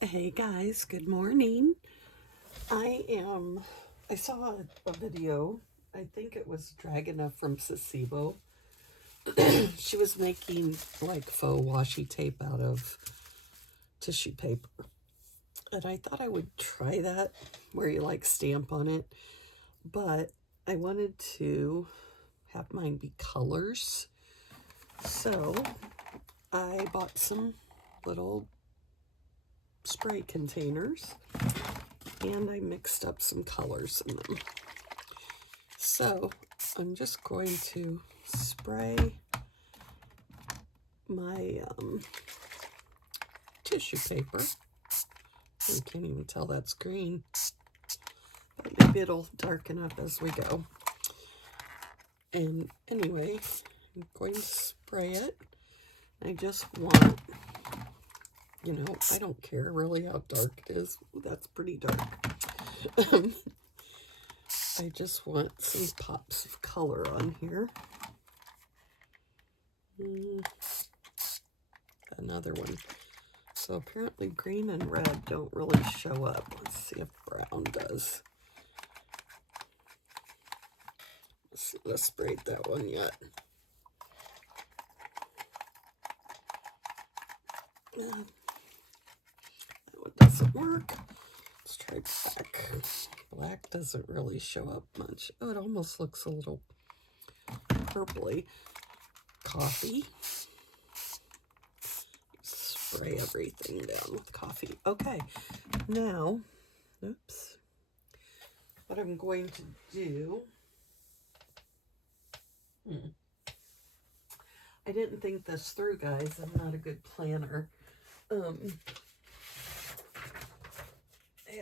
Hey guys, good morning. I saw a video. I think it was Dragona from Sasebo. She was making like faux washi tape out of tissue paper. And I thought I would try that where you like stamp on it. But I wanted to have mine be colors. So I bought some little spray containers and I mixed up some colors in them. So I'm just going to spray my tissue paper. I can't even tell that's green, but maybe it'll darken up as we go. And anyway, I'm going to spray it. I just want, I don't care really how dark it is. Ooh, that's pretty dark. I just want some pops of color on here. Another one. So apparently green and red don't really show up. Let's see if brown does. Let's see if I sprayed that one yet. That one doesn't work. Let's try black. Black doesn't really show up much. Oh, it almost looks a little purpley. Coffee. Spray everything down with coffee. Okay, now, oops. What I'm going to do, I didn't think this through, guys. I'm not a good planner. I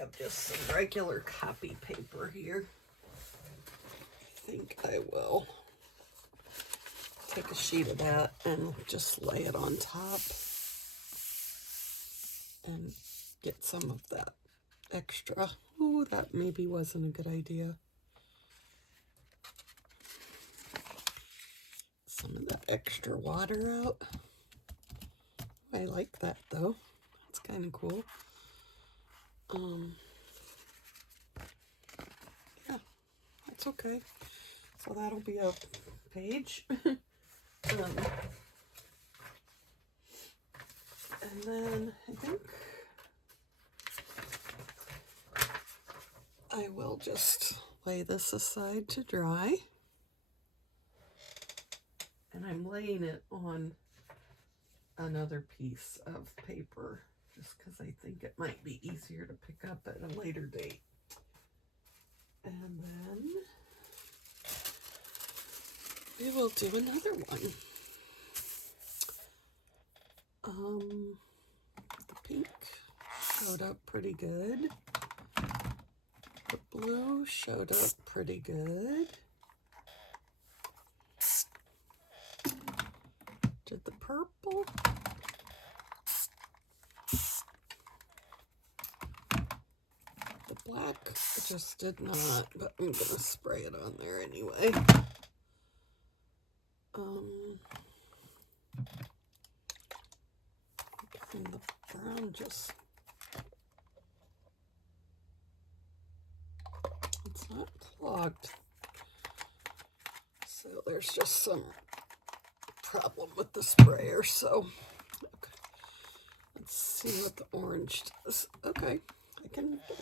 have just some regular copy paper here. I think I will take a sheet of that and just lay it on top and get some of that extra. Ooh, that maybe wasn't a good idea. Some of that extra water out. I like that though. That's kind of cool. Yeah, that's okay. So that'll be a page. And then I think I will just lay this aside to dry. And I'm laying it on another piece of paper just because I think it might be easier to pick up at a later date. And then we will do another one. The pink showed up pretty good. The blue showed up pretty good. Did the purple? The black just did not, but I'm gonna spray it on there anyway. And the brown just, it's not clogged. So there's just some problem with the sprayer. So, okay. Let's see what the orange does. Okay, I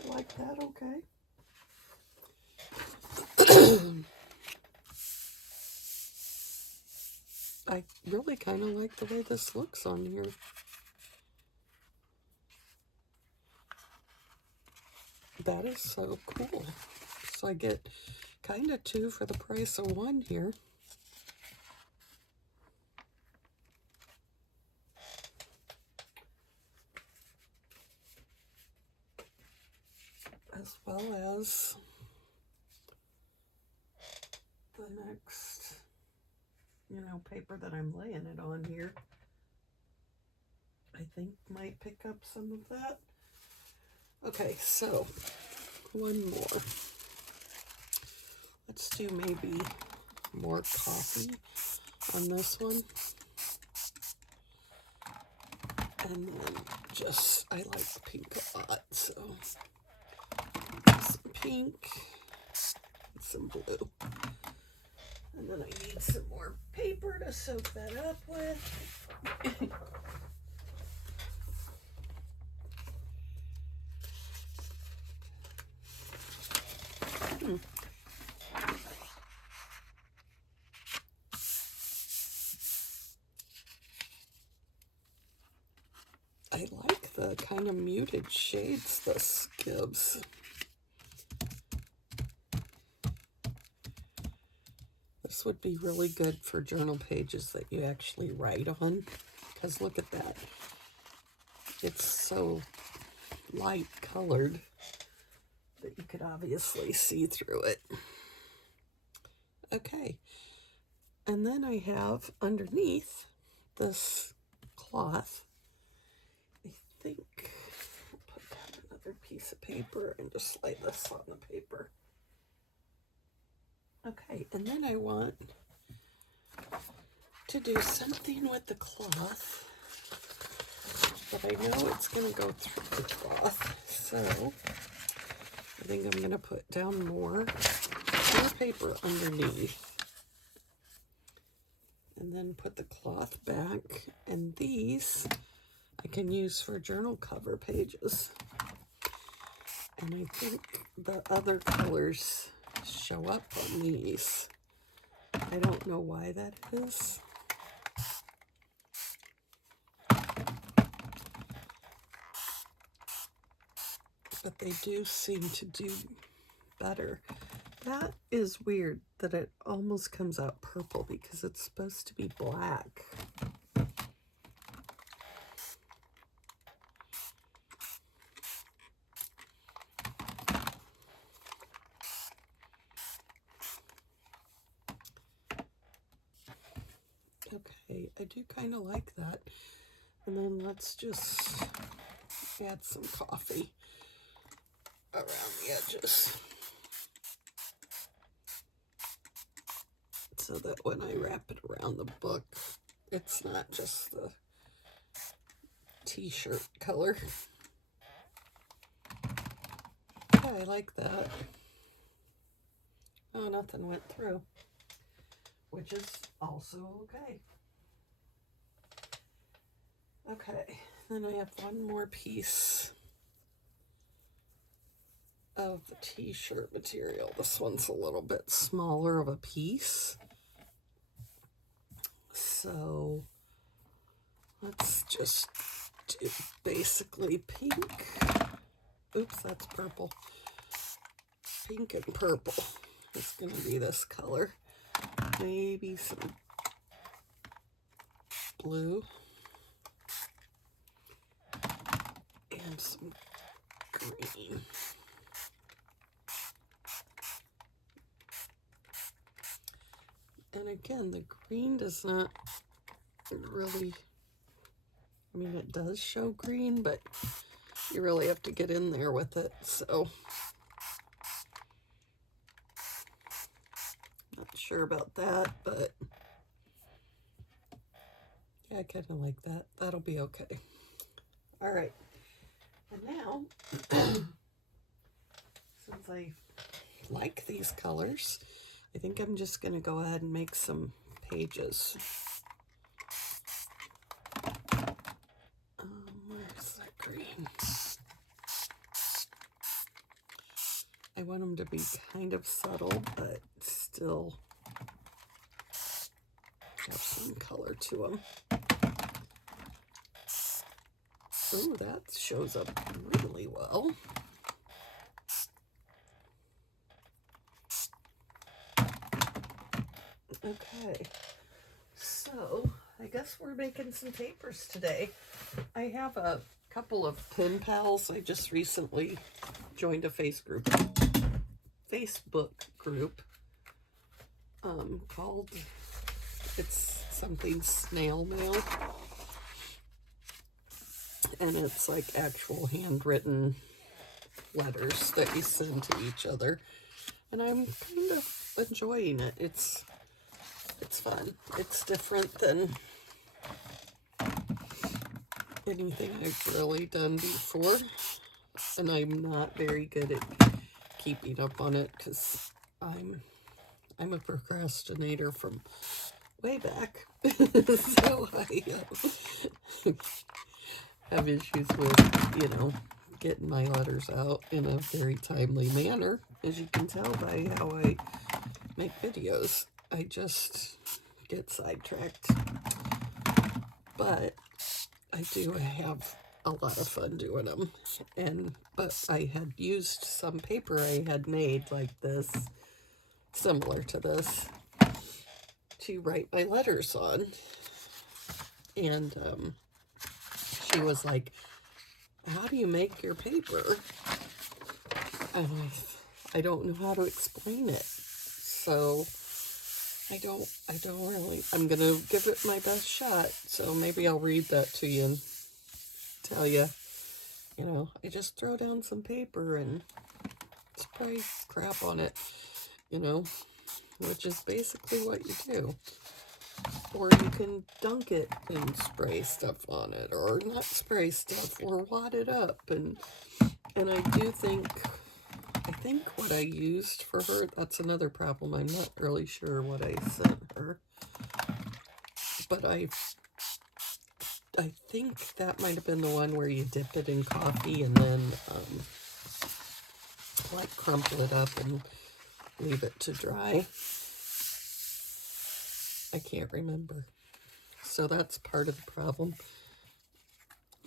like that, okay. I really kind of like the way this looks on here. That is so cool. So I get kind of two for the price of one here. As well as the next, paper that I'm laying it on here. I think might pick up some of that. Okay, so one more. Let's do maybe more coffee on this one. And then I like pink a lot, so some pink, and some blue. And then I need some more paper to soak that up with. I like the kind of muted shades this gives. This would be really good for journal pages that you actually write on, because look at that. It's so light colored that you could obviously see through it. Okay, and then I have underneath this cloth, I think I'll put down another piece of paper and just lay this on the paper. Okay, and then I want to do something with the cloth, but I know it's going to go through the cloth, so I think I'm going to put down more paper underneath, and then put the cloth back, and these I can use for journal cover pages. And I think the other colors show up on these. I don't know why that is. But they do seem to do better. That is weird that it almost comes out purple because it's supposed to be black. Okay, I do kind of like that. And then let's just add some coffee around the edges, so that when I wrap it around the book, it's not just the t-shirt color. Yeah, I like that. Oh, nothing went through, which is also okay. Okay, then I have one more piece of the t-shirt material. This one's a little bit smaller of a piece. So let's just do basically pink. Oops, that's purple. Pink and purple. It's going to be this color. Maybe some blue. And some green. And again, the green does not really, I mean, it does show green, but you really have to get in there with it, so not sure about that, but yeah, I kind of like that. That'll be okay. All right, and now, since I like these colors, I think I'm just going to go ahead and make some pages. Where's that green? I want them to be kind of subtle, but still have some color to them. Oh, that shows up really well. Okay, so I guess we're making some papers today. I have a couple of pen pals. I just recently joined a Facebook group called, it's something snail mail, and it's like actual handwritten letters that you send to each other, and I'm kind of enjoying it. It's fun. It's different than anything I've really done before, and I'm not very good at keeping up on it because I'm a procrastinator from way back. So I have issues with, getting my letters out in a very timely manner, as you can tell by how I make videos. I just get sidetracked. But I do have a lot of fun doing them. But I had used some paper I had made like this, similar to this, to write my letters on. And she was like, how do you make your paper? And I don't know how to explain it. So I don't really, I'm going to give it my best shot. So maybe I'll read that to you and tell you, I just throw down some paper and spray crap on it, which is basically what you do. Or you can dunk it and spray stuff on it, or not spray stuff, or wad it up. And I do think, what I used for her, that's another problem. I'm not really sure what I sent her. But I think that might have been the one where you dip it in coffee and then, like, crumple it up and leave it to dry. I can't remember. So that's part of the problem.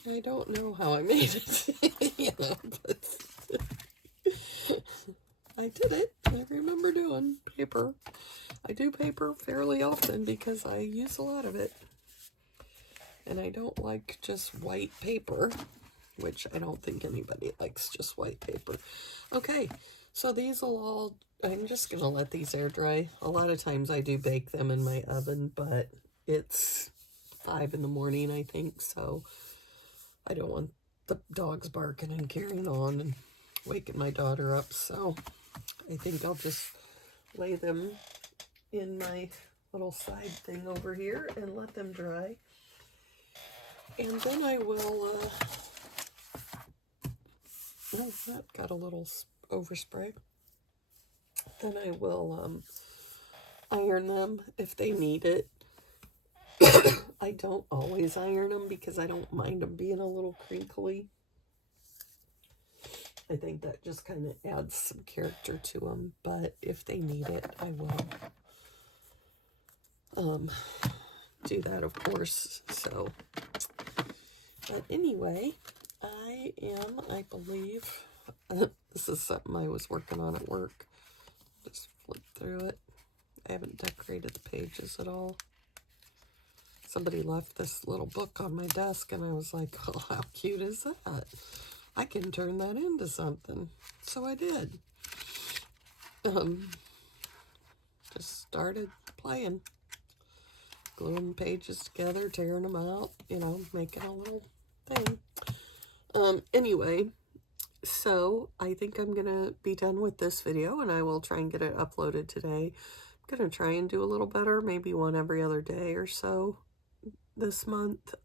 I don't know how I made it, but I did it. I remember doing paper. I do paper fairly often because I use a lot of it. And I don't like just white paper, which I don't think anybody likes just white paper. Okay, so these will all, I'm just going to let these air dry. A lot of times I do bake them in my oven, but it's 5 in the morning, I think, so I don't want the dogs barking and carrying on and waking my daughter up, so I think I'll just lay them in my little side thing over here and let them dry. And then I will, oh, that got a little overspray. Then I will iron them if they need it. I don't always iron them because I don't mind them being a little crinkly. I think that just kind of adds some character to them, but if they need it, I will do that, of course. So, but anyway, I believe, this is something I was working on at work. Just flip through it. I haven't decorated the pages at all. Somebody left this little book on my desk, and I was like, oh, how cute is that? I can turn that into something. So I did. Just started playing. Gluing pages together, tearing them out, making a little thing. Anyway, so I think I'm going to be done with this video, and I will try and get it uploaded today. I'm going to try and do a little better, maybe one every other day or so this month.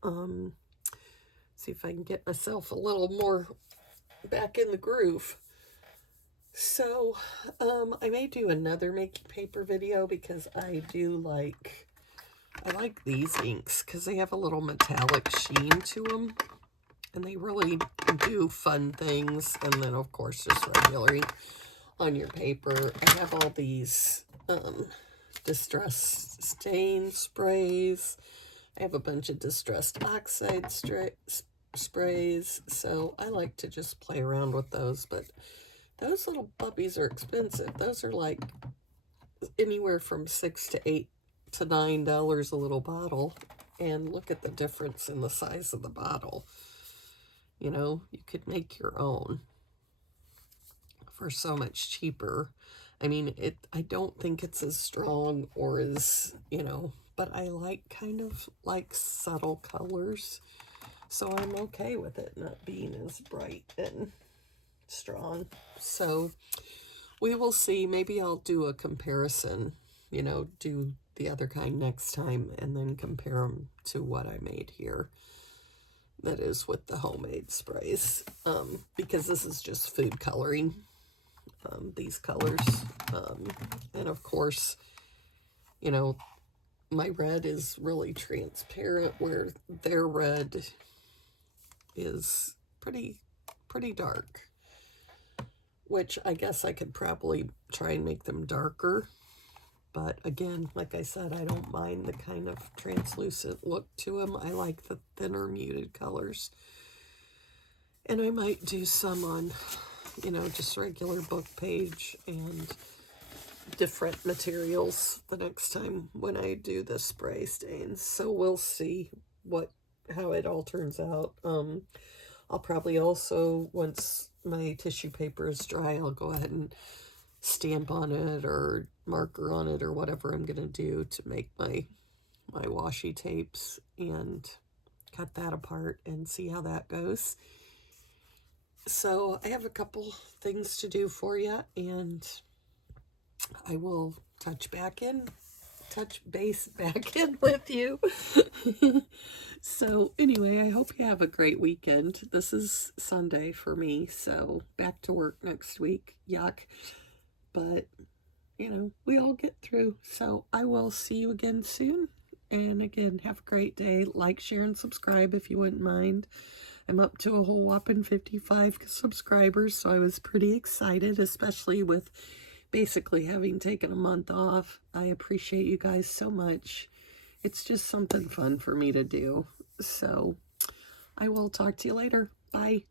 See if I can get myself a little more back in the groove. So, I may do another making paper video because I like these inks because they have a little metallic sheen to them. And they really do fun things. And then, of course, just regular ink on your paper. I have all these distress stain sprays. I have a bunch of distressed oxide sprays. So I like to just play around with those. But those little puppies are expensive. Those are like anywhere from $6 to $8 to $9 a little bottle. And look at the difference in the size of the bottle. You could make your own for so much cheaper. I mean, I don't think it's as strong or as, but I kind of like subtle colors. So I'm okay with it not being as bright and strong. So we will see. Maybe I'll do a comparison, do the other kind next time and then compare them to what I made here. that is with the homemade sprays, because this is just food coloring, these colors. And of course, you know, my red is really transparent, where their red is pretty dark, which I guess I could probably try and make them darker. But again, like I said, I don't mind the kind of translucent look to them. I like the thinner muted colors. And I might do some on, you know, just regular book page and different materials the next time when I do the spray stains. So we'll see how it all turns out. I'll probably also, once my tissue paper is dry, I'll go ahead and stamp on it or marker on it or whatever I'm going to do to make my washi tapes, and cut that apart and see how that goes. So I have a couple things to do for you, and I will touch base back in with you. So anyway, I hope you have a great weekend. This is Sunday for me, so back to work next week. Yuck. But, you know, we all get through. So I will see you again soon. And again, have a great day. Like, share, and subscribe if you wouldn't mind. I'm up to a whole whopping 55 subscribers, so I was pretty excited, especially with basically having taken a month off. I appreciate you guys so much. It's just something fun for me to do. So I will talk to you later. Bye.